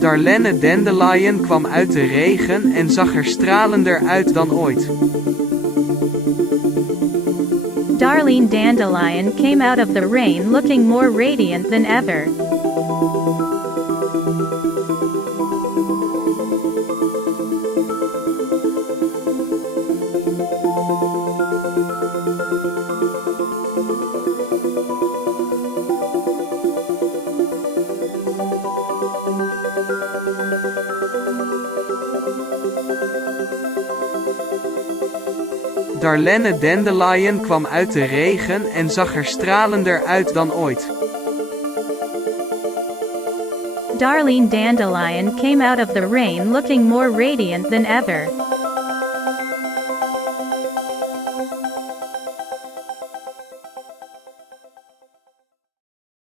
Darlene Dandelion kwam uit de regen en zag er stralender uit dan ooit. Darlene Dandelion came out of the rain looking more radiant than ever. Darlene Dandelion kwam uit de regen en zag er stralender uit dan ooit. Darlene Dandelion came out of the rain looking more radiant than ever.